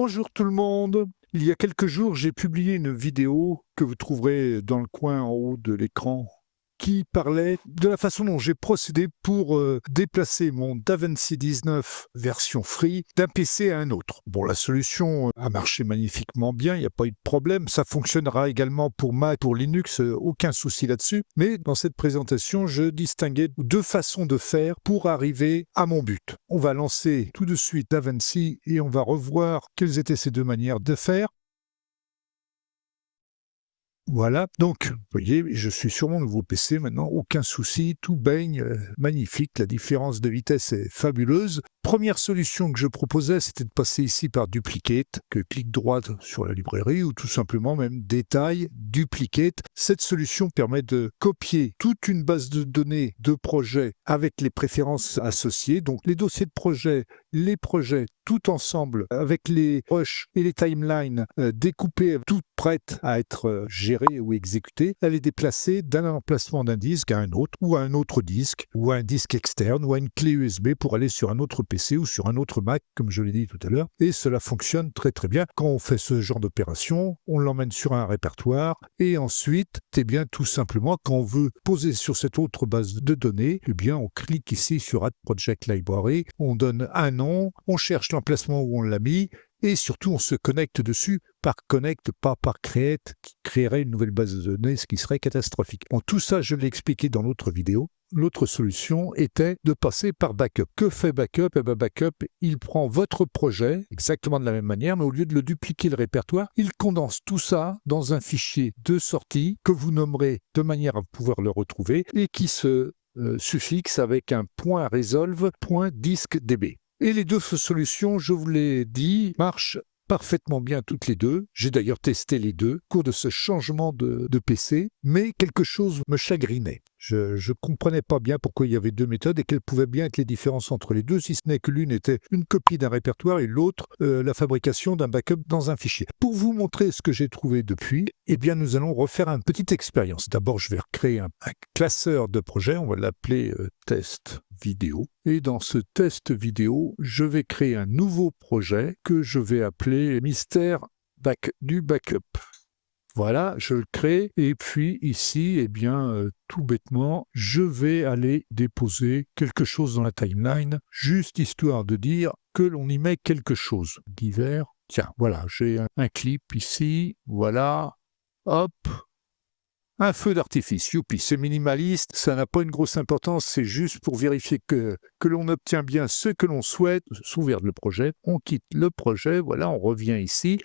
Bonjour tout le monde. Il y a quelques jours, j'ai publié une vidéo que vous trouverez dans le coin en haut de l'écran qui parlait de la façon dont j'ai procédé pour déplacer mon DaVinci 19 version free d'un PC à un autre. Bon, la solution a marché magnifiquement bien, il n'y a pas eu de problème. Ça fonctionnera également pour Mac, pour Linux, aucun souci là-dessus. Mais dans cette présentation, je distinguais deux façons de faire pour arriver à mon but. On va lancer tout de suite DaVinci et on va revoir quelles étaient ces deux manières de faire. Voilà, donc, vous voyez, je suis sur mon nouveau PC maintenant, aucun souci, tout baigne, magnifique, la différence de vitesse est fabuleuse. Première solution que je proposais, c'était de passer ici par Duplicate, que clic droit sur la librairie, ou tout simplement même Détail, Duplicate. Cette solution permet de copier toute une base de données de projets avec les préférences associées, donc les dossiers de projet, les projets, tout ensemble, avec les rushs et les timelines découpées, toutes prêtes à être gérées ou exécutées, elle est déplacée d'un emplacement d'un disque à un autre, ou à un autre disque, ou à un disque externe, ou à une clé USB pour aller sur un autre PC ou sur un autre Mac, comme je l'ai dit tout à l'heure. Et cela fonctionne très très bien. Quand on fait ce genre d'opération, on l'emmène sur un répertoire, et ensuite, eh bien, tout simplement, quand on veut poser sur cette autre base de données, eh bien, on clique ici sur Add Project Library, on donne un nom, on cherche l'emplacement où on l'a mis, et surtout on se connecte dessus par connect, pas par create, qui créerait une nouvelle base de données, ce qui serait catastrophique. Bon, tout ça, je l'ai expliqué dans l'autre vidéo. L'autre solution était de passer par backup. Que fait backup? Eh bien, backup, il prend votre projet exactement de la même manière, mais au lieu de le dupliquer le répertoire, il condense tout ça dans un fichier de sortie que vous nommerez de manière à pouvoir le retrouver et qui se suffixe avec un .resolve.diskdb. Et les deux solutions, je vous l'ai dit, marchent parfaitement bien toutes les deux. J'ai d'ailleurs testé les deux au cours de ce changement de PC, mais quelque chose me chagrinait. Je ne comprenais pas bien pourquoi il y avait deux méthodes et quelles pouvaient bien être les différences entre les deux, si ce n'est que l'une était une copie d'un répertoire et l'autre la fabrication d'un backup dans un fichier. Pour vous montrer ce que j'ai trouvé depuis, eh bien nous allons refaire une petite expérience. D'abord, je vais recréer un classeur de projet, on va l'appeler test vidéo. Et dans ce test vidéo, je vais créer un nouveau projet que je vais appeler Mystère du backup. Voilà, je le crée et puis ici, eh bien, tout bêtement, je vais aller déposer quelque chose dans la timeline, juste histoire de dire que l'on y met quelque chose. Divers, tiens, voilà, j'ai un clip ici, voilà, hop, un feu d'artifice, youpi, c'est minimaliste, ça n'a pas une grosse importance, c'est juste pour vérifier que l'on obtient bien ce que l'on souhaite, sauvegarde le projet, on quitte le projet, voilà, on revient ici,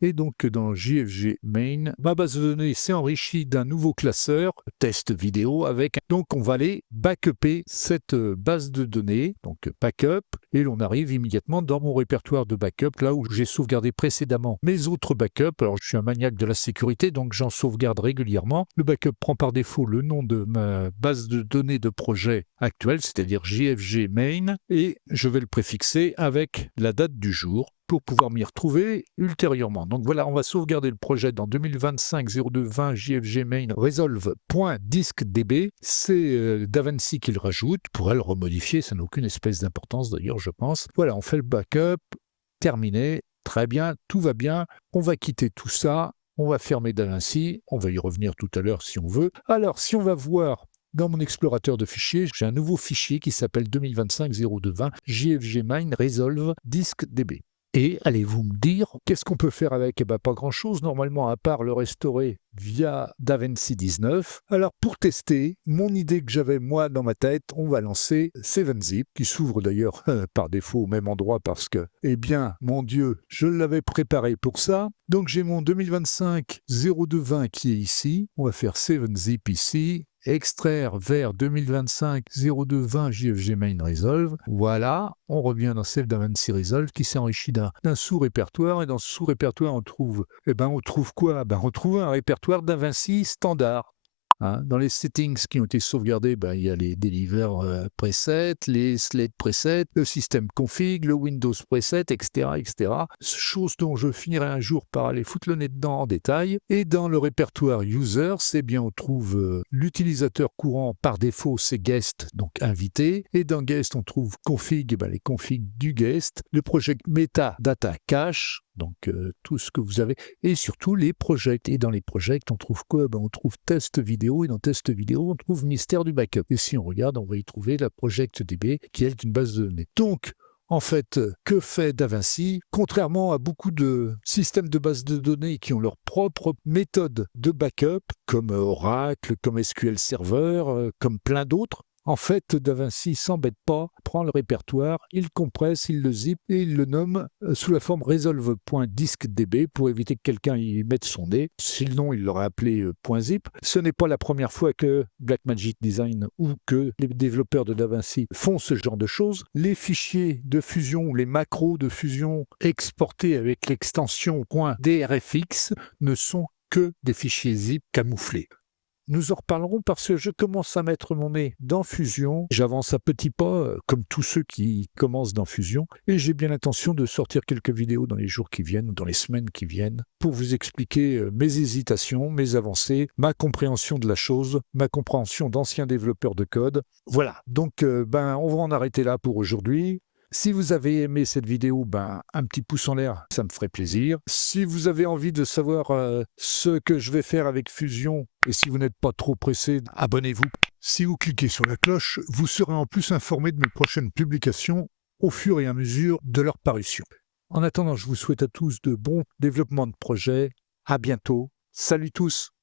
et donc dans JFG Main, ma base de données s'est enrichie d'un nouveau classeur, test vidéo, avec, donc on va aller backuper cette base de données, donc backup, et l'on arrive immédiatement dans mon répertoire de backup, là où j'ai sauvegardé précédemment mes autres backups. Alors je suis un maniaque de la sécurité, donc j'en sauvegarde régulièrement. Le backup prend par défaut le nom de ma base de données de projet actuelle, c'est-à-dire JFG Main, et je vais le préfixer avec la date du jour pour pouvoir m'y retrouver ultérieurement. Donc voilà, on va sauvegarder le projet dans 2025-02-20 JFG Main resolve.diskdb. C'est DaVinci qui le rajoute, pourrait le remodifier, ça n'a aucune espèce d'importance d'ailleurs, je pense. Voilà, on fait le backup, terminé, très bien, tout va bien. On va quitter tout ça, on va fermer DaVinci, on va y revenir tout à l'heure si on veut. Alors, si on va voir dans mon explorateur de fichiers, j'ai un nouveau fichier qui s'appelle 2025-02-20 JFG Main resolve diskdb. Et allez-vous me dire, qu'est-ce qu'on peut faire avec? Eh bien, pas grand-chose, normalement, à part le restaurer via DaVinci 19. Alors, pour tester, mon idée que j'avais, moi, dans ma tête, on va lancer 7-Zip, qui s'ouvre d'ailleurs par défaut au même endroit parce que, eh bien, mon Dieu, je l'avais préparé pour ça. Donc, j'ai mon 2025-02-20 qui est ici. On va faire 7-Zip ici. Extraire vers 2025-02-20 JFG Main Resolve. Voilà, on revient dans Save DaVinci Resolve qui s'est enrichi d'un sous-répertoire. Et dans ce sous-répertoire, on trouve quoi? On trouve un répertoire DaVinci standard. Hein. Dans les settings qui ont été sauvegardés, il y a les deliver presets, les slate presets, le système config, le Windows preset, etc., etc. Chose dont je finirai un jour par aller foutre le nez dedans en détail. Et dans le répertoire user, c'est bien on trouve l'utilisateur courant par défaut, c'est guest, donc invité. Et dans guest, on trouve config, les configs du guest, le project metadata cache, donc tout ce que vous avez, et surtout les projects. Et dans les projects, on trouve quoi? On trouve test vidéo, et dans test vidéo, on trouve mystère du backup. Et si on regarde, on va y trouver la ProjectDB, qui est une base de données. Donc, en fait, que fait DaVinci? Contrairement à beaucoup de systèmes de bases de données qui ont leur propre méthode de backup, comme Oracle, comme SQL Server, comme plein d'autres, en fait, DaVinci ne s'embête pas, prend le répertoire, il compresse, il le zip et il le nomme sous la forme resolve.diskdb pour éviter que quelqu'un y mette son nez. Sinon, il l'aurait appelé .zip. Ce n'est pas la première fois que Blackmagic Design ou que les développeurs de DaVinci font ce genre de choses. Les fichiers de fusion ou les macros de fusion exportés avec l'extension .drfx ne sont que des fichiers zip camouflés. Nous en reparlerons parce que je commence à mettre mon nez dans Fusion. J'avance à petits pas, comme tous ceux qui commencent dans Fusion. Et j'ai bien l'intention de sortir quelques vidéos dans les jours qui viennent ou dans les semaines qui viennent pour vous expliquer mes hésitations, mes avancées, ma compréhension de la chose, ma compréhension d'anciens développeurs de code. Voilà, donc on va en arrêter là pour aujourd'hui. Si vous avez aimé cette vidéo, un petit pouce en l'air, ça me ferait plaisir. Si vous avez envie de savoir ce que je vais faire avec Fusion, et si vous n'êtes pas trop pressé, abonnez-vous. Si vous cliquez sur la cloche, vous serez en plus informé de mes prochaines publications au fur et à mesure de leur parution. En attendant, je vous souhaite à tous de bons développements de projets. À bientôt. Salut tous!